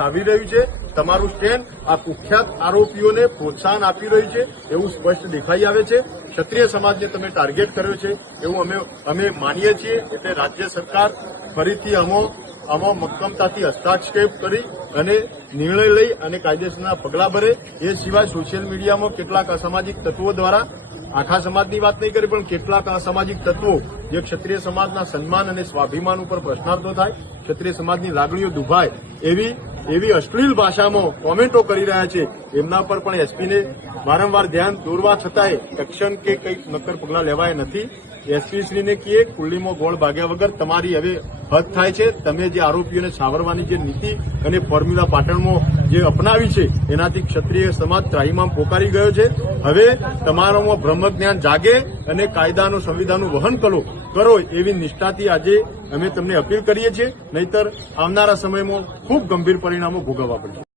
આવી રહ્યું છે। તમારું સ્ટેન્ડ આ કુખ્યાત આરોપીઓને પ્રોત્સાહન આપી રહ્યું છે એવું સ્પષ્ટ દેખાઈ આવે છે। ક્ષત્રિય સમાજને તમે ટાર્ગેટ કર્યો છે એવું અમે માનીએ છીએ। એટલે રાજ્ય સરકાર ફરીથી આમાં મક્કમતાથી હસ્તક્ષેપ કરી અને નિર્ણય લઈ અને કાયદેસરના પગલાં ભરે। એ સિવાય સોશિયલ મીડિયામાં કેટલાક અસામાજિક તત્વો દ્વારા આખા સમાજની વાત નહીં કરી પણ કેટલાક અસામાજિક તત્વો જે ક્ષત્રિય સમાજના સન્માન અને સ્વાભિમાન ઉપર પ્રશ્નાર્થો થાય, ક્ષત્રિય સમાજની લાગણીઓ દુભાય એવી અશ્લીલ ભાષામાં કોમેન્ટો કરી રહ્યા છે। એમના પર પણ એસપીને વારંવાર ધ્યાન દોરવા છતાંય એક્શન કે કંઈક નક્કર પગલાં લેવાય નથી। એસપી શ્રીને કહીએ કુલ્લીમાં ગોળ ભાગ્યા વગર તમારી હવે હદ થાય છે। તમે જે આરોપીઓને સાવરવાની જે નીતિ અને ફોર્મ્યુલા પાટણમાં જે અપનાવી છે એનાથી ક્ષત્રિય સમાજ ત્રાહિમામ પોકારી ગયો છે। હવે તમારામાં બ્રહ્મજ્ઞાન જાગે અને કાયદાનું સંવિધાનનું વહન કરો એવી નિષ્ઠાથી આજે અમે તમને અપીલ કરીએ છીએ। નહીંતર આવનારા સમયમાં ખૂબ ગંભીર પરિણામો ભોગવવા પડશે।